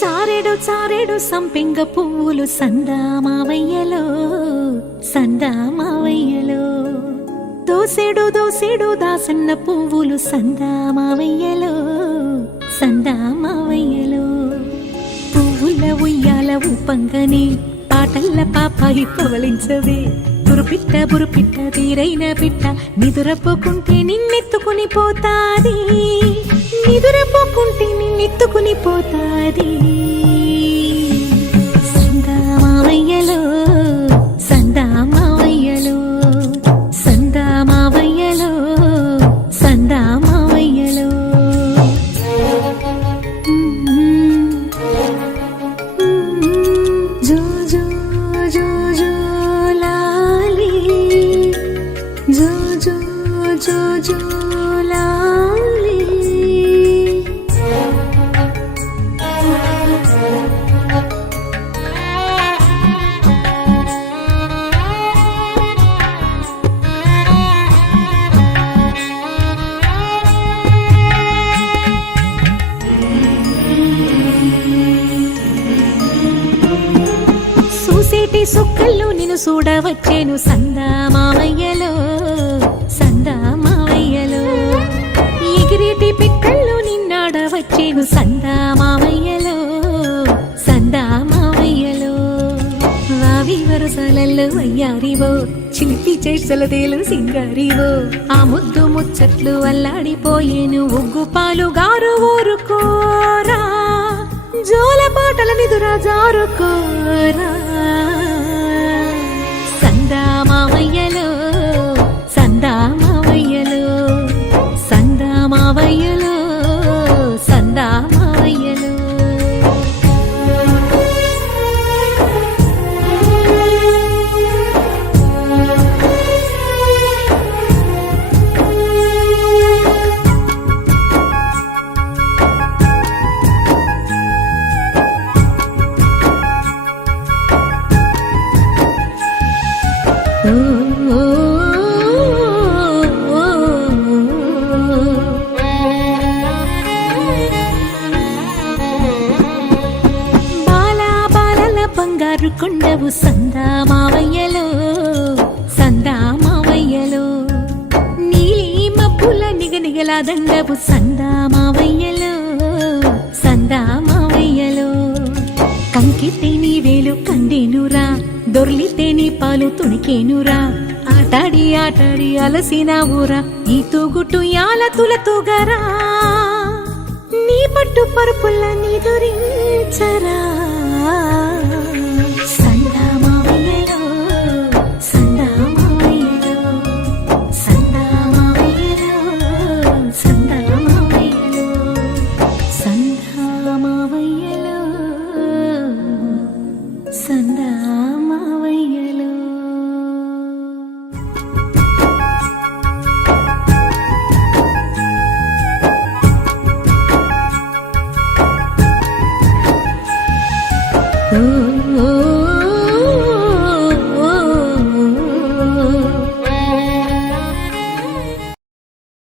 చారెడు చారెడు సంపెంగ పువ్వులు సందామావయ్యలో సందామావయ్యలో దోసెడు దోసెడు దాసన్న పువ్వులు సందామావయ్యలో సందామావయ్యలో పువ్వుల ఉయ్యాల ఊపంగని పాటల్ల పాపాయి పవలించవే బురుపిట్ట తీరైన పిట్ట నిదురపోకుంటే నిన్నెత్తుకుని పోతాది నిదురపోకుంటే నిన్నెత్తుకుని పోతాది సందామావయ్యలో సందామావయ్యలో సందామావయ్యలో సందామావయ్యలో జో జో జో జో లాలి జో జో జో జో లాలి చూసేటి సుక్కల్లో నిన్ను చూడవచ్చేను సందామావయ్యలో సందామావయ్యలో ఎగిరేటి పిక్కల్లో నిన్నాడవచ్చేను సందామావయ్యలో సందామావయ్యలో వావి వరసలల్లో అయ్యారివో చిలిపి చేసలదేలు సింగారివో ఆ ముద్దు ముచ్చట్లు అల్లాడిపోయేను ఉగ్గు పాలు గారు ఊరుకోరా జోల పాటల నిదురా జారుకోరా సందామావయ్యలో సందామావయ్యలో సందామావయ్యలో సందామావయ్యలో బంగారు కొండవు సందామావయ్యలో సందామావయ్యలో నీలి మబ్బుల నిగనిగలా దండవు సందామావయ్యలో సందామావయ్యలో కంకితే నీ వేలు కందేనురా దొర్లితే నీ పాలు తుణికేనురా ఆటాడి ఆటాడి అలసినావురా ఈ తూగుటు యాల తులతూగరా నీ పట్టు పరుపుల్ల నీ దొరించరా